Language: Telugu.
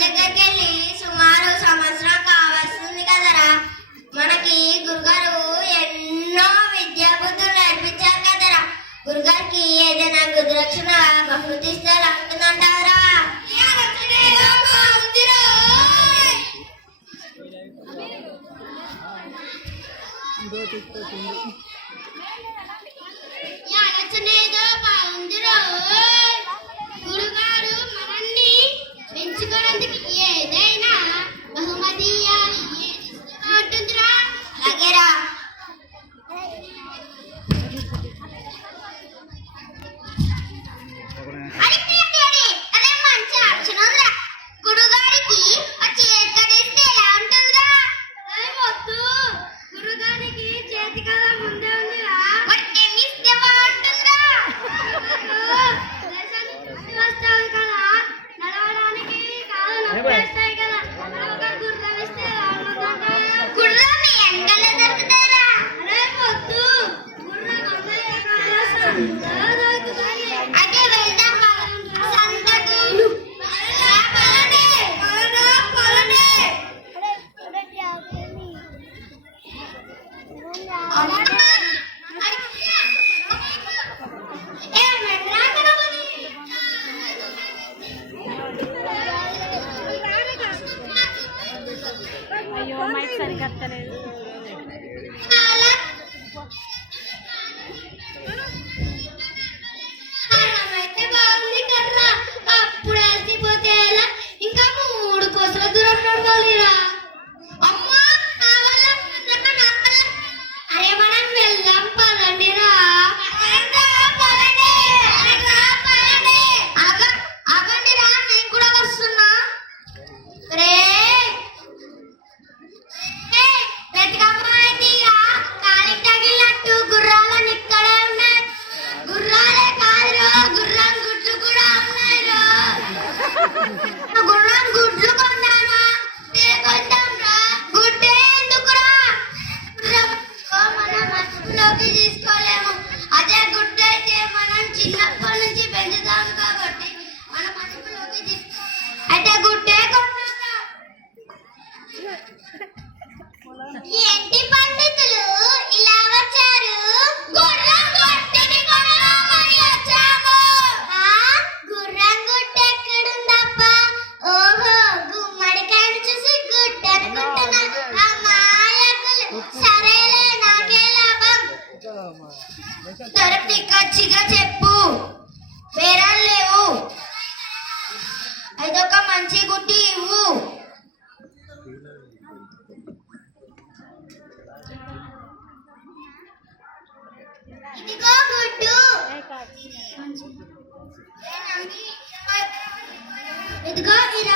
దగ్గరికి వెళ్ళి సుమారు సంవత్సరం కావస్తుంది కదరా. మనకి గురుగారు ఎన్నో విద్యా బుద్ధులు నేర్పించారు కదరా. గురుగారికి ఏదైనా గురురక్షణ బహుమతి ఇస్తే అనుకుందంటారా? గురుగారు మనల్ని పెంచుకోవడానికి ఏదైనా బహుమతి ఉంటుందిరా. అలాగేరా. అదే మంచి ఆలోచన. గురుగారికి చేతికడిస్తే ఎలా ఉంటుందిరా? వద్దు, గురుగారికి చేతి కదా ముందే ఉందిరా. ఇస్తే బాగుంటుందిరా. వస్తావు కదా, నడవడానికి కాళ్ళు నొప్పేస్తాయి కదా. గుర్రం ఇస్తే గుర్రం ఎండలో దొరుకుతారా? అదే వద్దు, గుర్రం అదే వెళ్దాం సంతకు. అయ్యో మైక్ సరిగ్గా వస్తలేదు. అయితే బాగుంది కదరా. అప్పుడు వేసిపోతే ఎలా? ఇంకా 3 కోసల దూరం నడవాలిరా. అమ్మా, అరే మనం వెళ్దాం పదండిరా. ఆగండిరా, నేను కూడా వస్తున్నా. రే వెతకమ్మాయిరా, కాలికి తగిలినట్టు గుర్రాలని ఇక్కడే ఉన్నాయి. గుర్రాలే కాదురా, గుర్రం గుడ్లు కూడా ఉన్నాయిరా. గుర్రం గుడ్లు కొన్నానా? కొంటాంరా. గుడ్డే ఎందుకురా? మనం మనసులోకి తీసుకోలేము. అదే గుడ్డైతే మనం చిన్నప్పటి నుంచి పెంచుతాం కాబట్టి మన మనసులోకి తీసుకోలేము. అయితే గుడ్డే కొన్నారా? ఏంటి పండితులు ఇలా వచ్చారు? గుర్రం గుడ్డని కొనమని వచ్చాము. గుర్రం గుడ్డ ఎక్కడుందప్ప? ఓహో, గుమ్మడికాయను చూసి గుడ్డ అనుకుంటున్నాను. అమ్మాయకులు. సరేలే, నాకే లాభం. తరపు ఖచ్చిగా చెప్పు, బేరాలు లేవు. అదొక మంచి గుడ్డి ఇవ్వు. ఇదిగో గుడ్డు. ఇదిగో 20